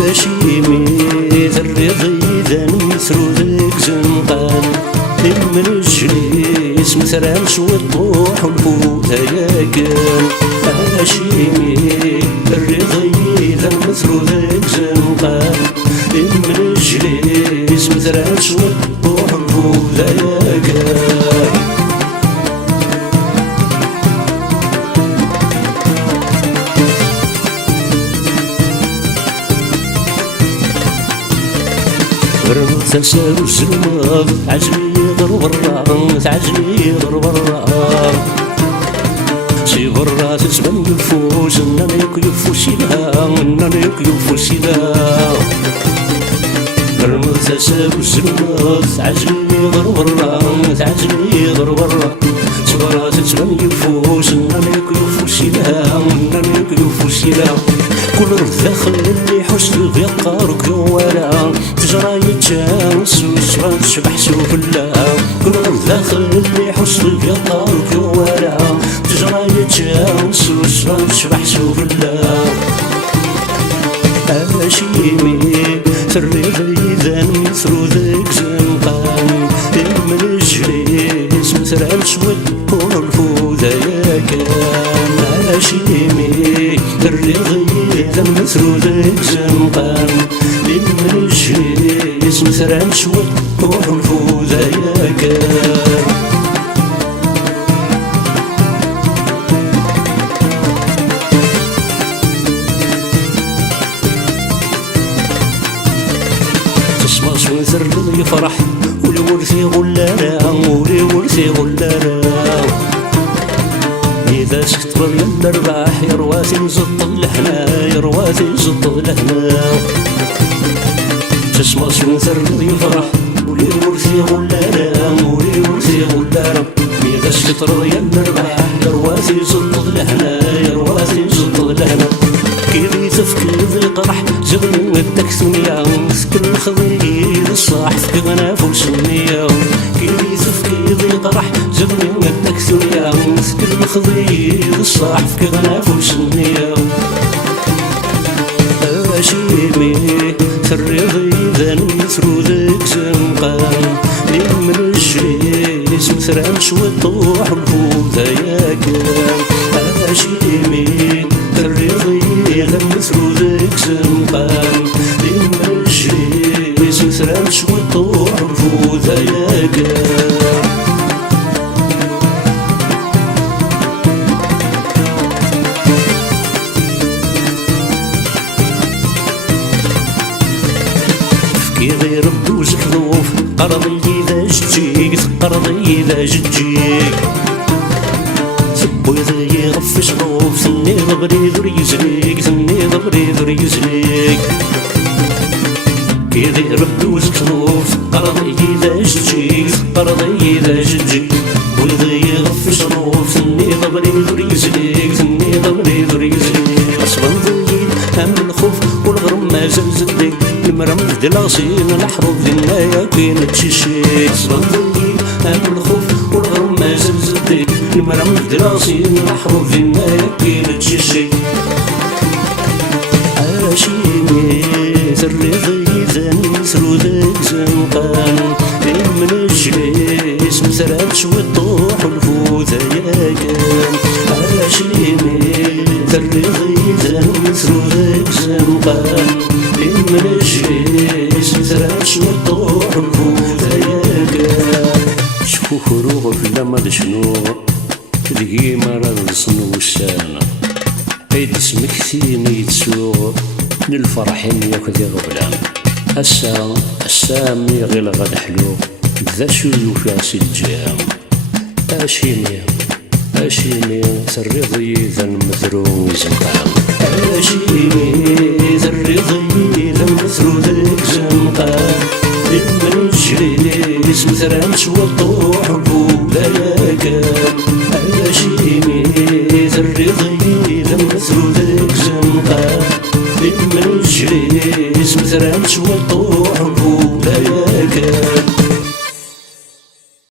هاشيمي ذري ضيدا نمثلو ذاك زنقان من الجليس مثلا شوي الطوح والفوت هيا كان هاشيمي ذري ضيدا نمثلو ذاك زنقان من الجليس مثلا شوي الطوح والفوت هيا كان غرب تنسى الزلمة عجبني غير برا تعجبني غير برا شي برا تتبان الفوز اننا يكيفوش لها اننا يكيفوش لها غرب تنسى الزلمة تعجبني غير برا تعجبني غير برا شي برا تتبان الفوز اننا يكيفوش لها اننا يكيفوش لها كل رفاخ اللي حوش الغيقار كوالا تجرى يتجاوز وشبان تشبح شوف الله كل رفاخ اللي حوش الغيقار كوالا تجرى يتجاوز وشبان تشبح شوف الله هاشيمي سري غيدا نمثلو ذاك زنقان من الجليس مثلا شوي والفوت هيا كان هاشيمي سري غيدا نمثلو ذاك زنقان من الجليس مثلا شوي والفوت هيا كان تصمص ويزر يفرح والورثي غلالا والورثي غلالا إذا سكت بغيا الأرباح يرواتي نزط لهنا يرواتي نزط لهنا تصمص ويزر يفرح والورثي غلالا والورثي غلالا إذا سكت بغيا الأرباح يرواتي نزط لهنا يرواتي نزط لهنا كيفي تفكير القرح جبني ودك ثنيا مسكن الخضير الصاح في غنافو سنيا كيفي تفكير القرح جبني ودك ثنيا مسكن الخضير الصاح في غنافو سنيا هاشيمي سري غيدا نمثلو ذاك زنقان من الجليس مثلا شوي الطوح والفوت هيا كان هاشيمي سري غيدا نمثلو ذاك زنقان من الجليس مثلا شوي الطوح والفوت هيا كان كي غير بدوزك ظروف قرضي إذا جتجيك قرضي إذا جتجيك سبو إذا يغفش ظروف ثني ضبري ذر يزليك ثني ضبري ذر يزليك كي غير بدوزك ظروف قرضي إذا جتجيك قرضي إذا جتجيك وإذا يغفش ظروف ثني ضبري ذر يزليك ثني ضبري ذر يزليك أصبر ضيق هم الخوف والغرم ما زلزلك المرم في دلاصين الحروب ذنايا كاين تشيشيك صبندي هم الخوف والغرم ما زلزلك المرم في دلاصين الحروب ذنايا كاين تشيشيك هاشيمي سري غيدا نمثلو ذاك زنقان من الجليس مثلا شوي الطوح والفوت هيا كان هاشيمي سري غيدا نمثلو ذاك زنقان من الجليس مثلا شوي الطوح والفوت هيا كان شكو خروغ في لما شنو دقيمة راه نصنو السنة عيد اسمك ثيني يتسوغ للفرحين ياكل غبلان السامي غير غد حلو ذا شو يوفاسي الجام هاشيمي سري ضيذا المثرو زنقام هاشيمي سري ضيذا المثرو ذاك زنقام من الجليس مثلا شوى الطوح والفوت هيا كان هاشيمي سري ضيذا المثرو ذاك زنقام من الجليس مثلا شوى الطوح والفوت هيا كان